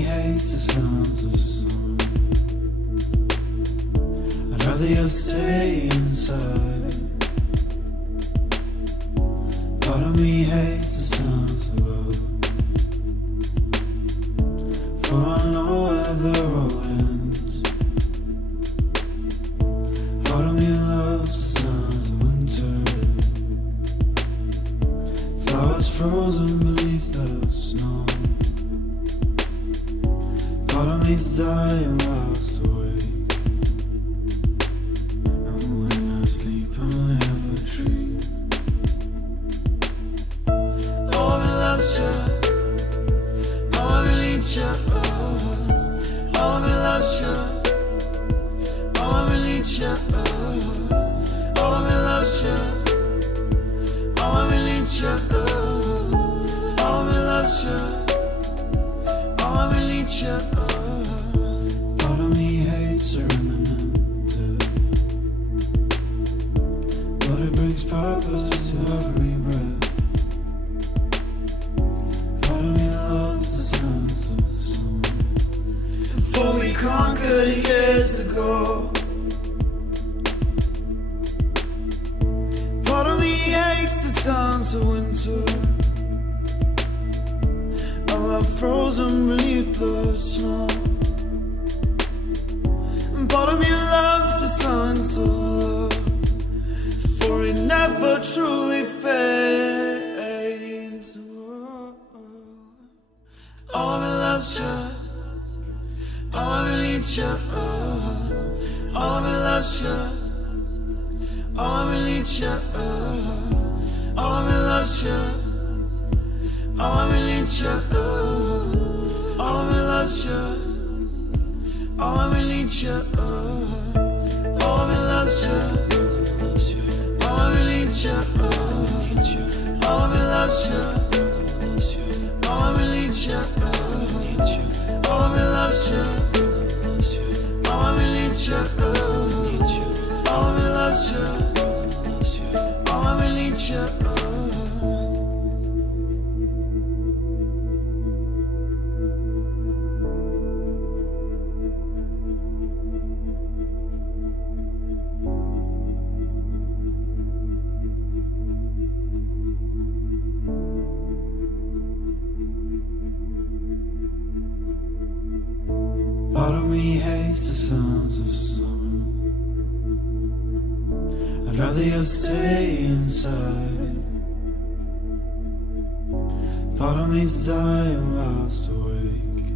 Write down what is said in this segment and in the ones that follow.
me hates the sounds of summer. I'd rather just stay inside. Part of me hates the sounds of love, for I know where the road ends. Part of me loves the sounds of winter, flowers frozen beneath the snow. Part of me's dying whilst awake, and when I sleep I'll never dream. Oh, I loves you, oh, I need you, oh, I loves you, oh, I need you, oh, I loves you, oh, I need you, oh, I loves you, oh, I need you. Part of me hates a remnant, but it brings purpose to every breath. Part of me loves the sounds of summer, before we conquered years ago. Part of me hates the sounds of winter, I'm frozen beneath the snow. And part of me loves the songs of love, for it never truly fades. Oh, I loves you, oh, I need you, oh, I loves you, oh, I need you, oh, I loves you, oh, I need you, oh, I loves you, oh, I need you, oh, I loves you, oh, I need you, oh, I loves you, oh, I need you, oh, I loves you, oh, I need you, oh, I loves you, oh, I need you. Part of me hates the sounds of summer, I'd rather just stay inside. Part of me's dying whilst awake,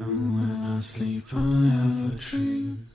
and when I sleep I'll never dream.